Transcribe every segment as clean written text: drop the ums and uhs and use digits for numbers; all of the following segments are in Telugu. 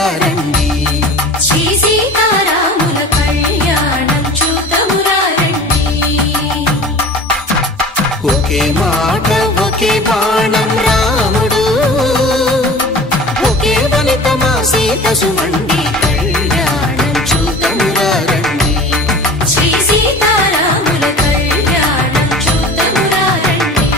చూతమురారండి శ్రీ సీతారాముల కళ్యాణం చూతమురారండి ఒకే మాట ఒకే బాణం రాముడు ఒకే వనిత మా సీత సుమండి కళ్యాణం చూతమురారండి శ్రీ సీతారాముల కళ్యాణం చూతమురారండి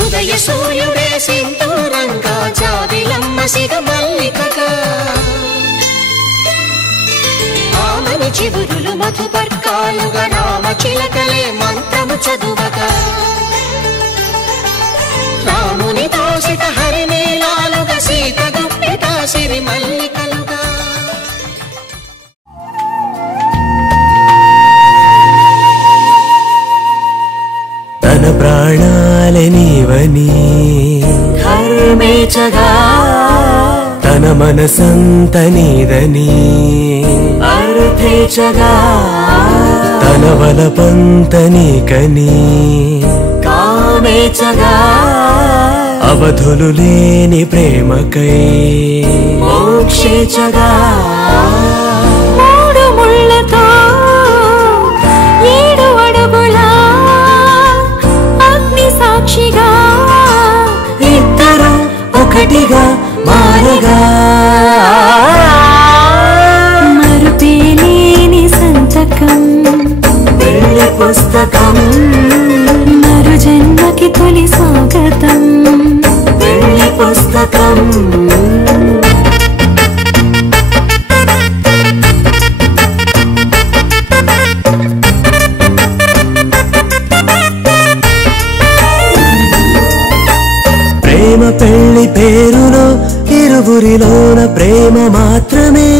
ఉదయ సూర్యుడే సింధూరంగా జాబిలమ్మ సిగ మల్లికగా ఆమని చివురులు మధుపర్కాలుగా రామ చిలకలే మంత్రము చదువగా రాముని దోసిట హరినీలాలుగా సీత గుప్పిట సిరి మల్లికలుగా తన ప్రాణాలే నీవని ధర్మేచగా తన మనసంత నీదని అర్థేచగా తన వలపంత నీకని కామేచగా అవధులు లేని ప్రేమకై మోక్షేచగా మూడు ముళ్ళతో ఏడు అడుగుల అగ్ని సాక్షిగా ఇద్దరు ఒకటిగా మారగా మరుపేలేని సంతకం పెళ్లి పుస్తకం మరు జన్మకి తొలి స్వాగతం పెళ్లి పుస్తకం ప్రేమ పెళ్లి పేరులో ఇరువురిలోన ప్రేమ మాత్రమే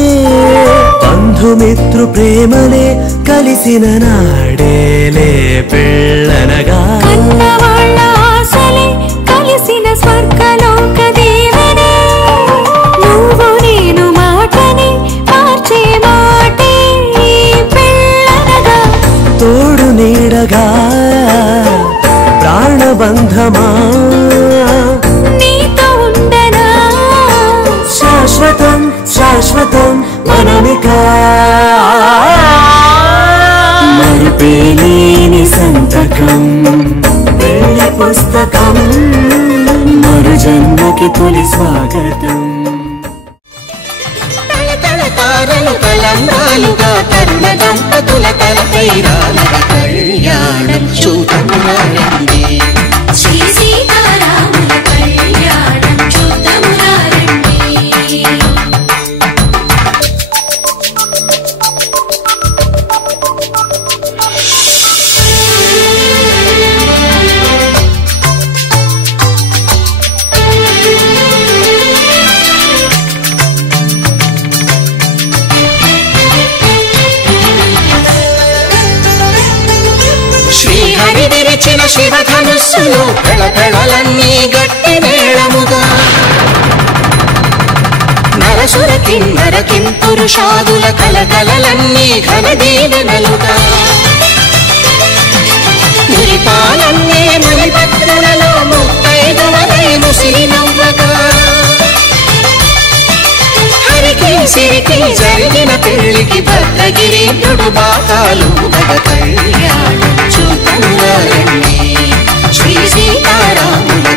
బంధుమిత్రు ప్రేమలే కలిసిన నాడేలే పెళ్ళనగా కన్నవాళ్ళ ఆశలే కలిసిన స్వర్గలోక దేవనే నువ్వు నేను మాటని మార్చే మాటే పెళ్ళనగా తోడు నీడగా ప్రాణబంధమా నీతో ఉండనా శాశ్వతం శాశ్వతం మనమిక మరుపేలేని సంతకం పెళ్లి పుస్తకం మరు జన్మకి తొలి స్వాగతం తల తల తారలు తలంబ్రాలుగా తరుణ దంపతుల తలపై రాలగ కళ్యాణం చూతమురారండి శ్రీ సీతారాముల కళ్యాణం చూతమురారండి శ్రీహరి విరిచిన శివధనుస్సులు పెళపెళలన్నీ గట్టి మేళముగా నరసుర కిన్నర కింపురుషాదుల కలకలలన్నీ ఘన దీవెనలుగా మురిపాలన్నీ మునిపత్రులలో ముత్తైదువలై ముసిరి నవ్వగా హరికి సిరికి జరిగిన పెళ్లికి భద్రగిరీంద్రుడు బాకాలు గగ కళ్యాణం చూతమురారండి శ్రీ సీతారాముల